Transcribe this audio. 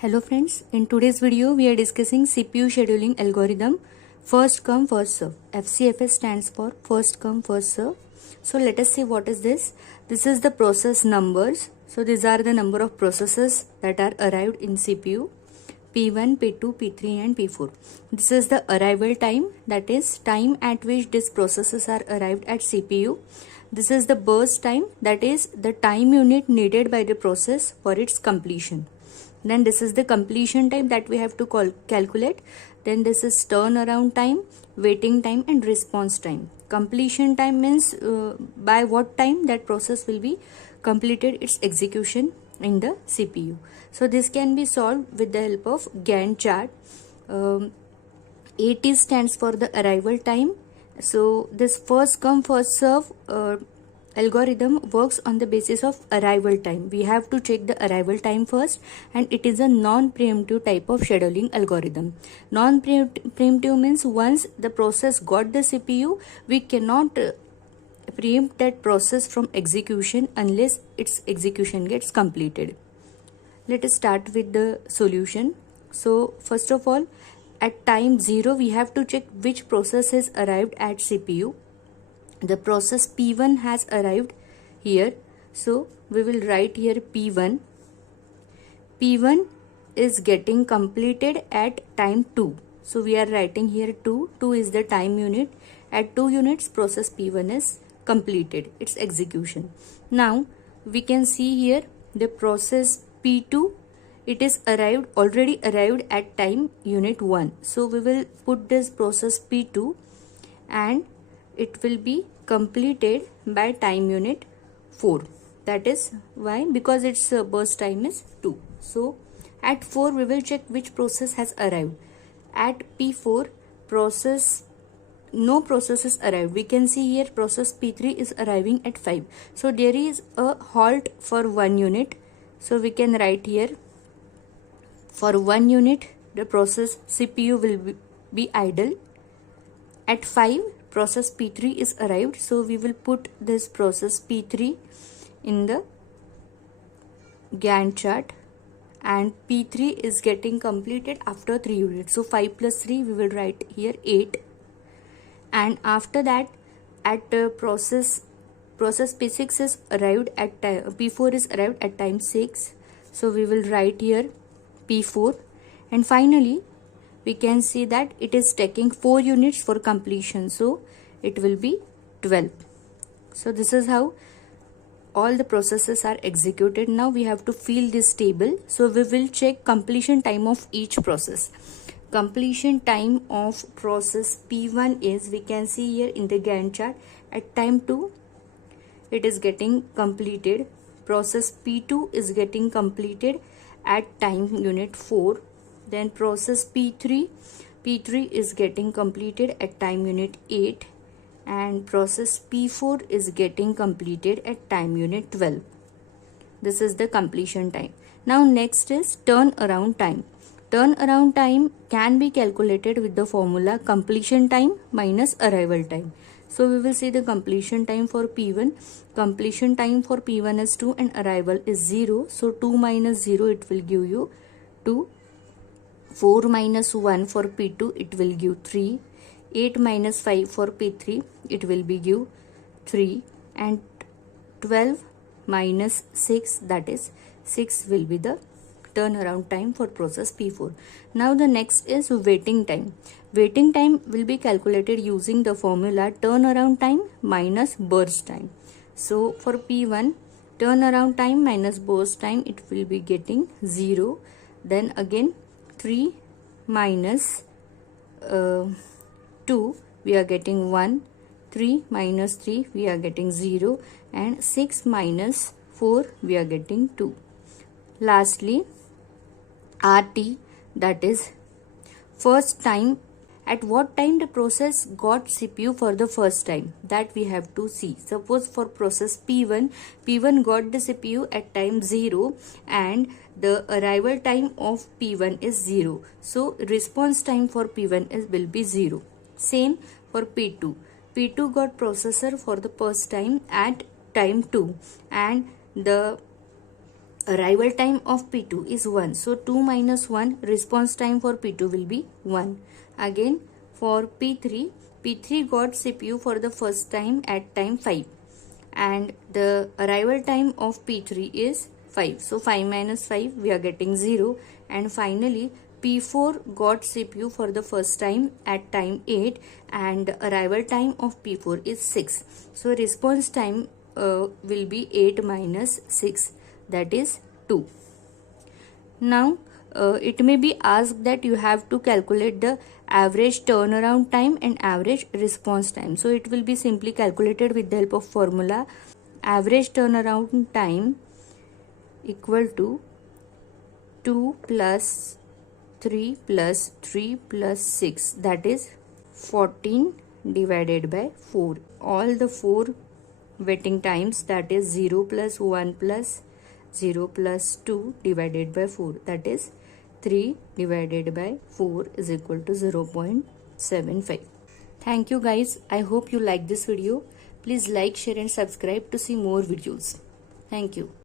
Hello friends, in today's video we are discussing CPU scheduling algorithm first come first serve. FCFS stands for first come first serve. So let us see what is this. This is the process numbers. So these are the number of processes that are arrived in CPU. P1, P2, P3 and P4. This is the arrival time, that is time at which these processes are arrived at CPU. This is the burst time, that is the time unit needed by the process for its completion. Then this is the completion time that we have to calculate. Then this is turnaround time, waiting time and response time. Completion time means by what time that process will be completed its execution in the CPU. So this can be solved with the help of Gantt chart. AT stands for the arrival time. So this first come first serve algorithm works on the basis of arrival time. We have to check the arrival time first, and it is a non-preemptive type of scheduling algorithm. Non-preemptive means once the process got the CPU, we cannot preempt that process from execution unless its execution gets completed. Let us start with the solution. So first of all, at time 0 we have to check which process has arrived at CPU. The process P1 has arrived here, so we will write here P1. P1 is getting completed at time 2, so we are writing here 2. 2 is the time unit. At 2 units process P1 is completed its execution. Now we can see here the process P2, it is already arrived at time unit 1, so we will put this process P2 and it will be completed by time unit 4. That is why, because its burst time is 2. So at 4 we will check which process has arrived. At P4 no process is arrived. We can see here process P3 is arriving at 5. So there is a halt for 1 unit. So we can write here for 1 unit the process CPU will be idle. At 5 process P3 is arrived, so we will put this process P3 in the Gantt chart, and P3 is getting completed after 3 units. So 5 plus 3 we will write here 8, and after that at process P6 is arrived at P4 is arrived at time 6, so we will write here P4, and finally we can see that it is taking 4 units for completion, so it will be 12. So this is how all the processes are executed. Now we have to fill this table, so we will check completion time of each process. Completion time of process P1 is, we can see here in the Gantt chart, at time 2 it is getting completed. Process P2 is getting completed at time unit 4. Then process P3 is getting completed at time unit 8, and process P4 is getting completed at time unit 12. This is the completion time. Now next is turnaround time. Turnaround time can be calculated with the formula completion time minus arrival time. So we will see the completion time for P1. Completion time for P1 is 2 and arrival is 0. So 2 minus 0 it will give you 2. 4 minus 1 for P2 it will give 3. 8 minus 5 for P3 it will be give 3, and 12 minus 6, that is 6, will be the turnaround time for process P4. Now the next is waiting time. Waiting time will be calculated using the formula turnaround time minus burst time. So for P1, turnaround time minus burst time, it will be getting 0. Then again 3 minus 2 we are getting 1. 3 minus 3 we are getting 0, and 6 minus 4 we are getting 2. Lastly RT, that is first time, at what time the process got CPU for the first time, that we have to see. Suppose for process P1 got the CPU at time 0 and the arrival time of P1 is 0. So response time for P1 will be 0. Same for P2. P2 got processor for the first time at time 2 and the arrival time of P2 is 1. So 2 minus 1, response time for P2 will be 1. Again for P3, P3 got CPU for the first time at time 5. And the arrival time of P3 is 5. So 5 minus 5, we are getting 0. And finally, P4 got CPU for the first time at time 8 and arrival time of P4 is 6. So response time will be 8 minus 6, that is 2. Now it may be asked that you have to calculate the average turnaround time and average response time. So it will be simply calculated with the help of formula. Average turnaround time equal to 2 plus 3 plus 3 plus 6, that is 14 divided by 4. All the 4 waiting times, that is 0 plus 1 plus 0 plus 2 divided by 4, that is 3 divided by 4 is equal to 0.75. Thank you guys. I hope you like this video. Please like, share and subscribe to see more videos. Thank you.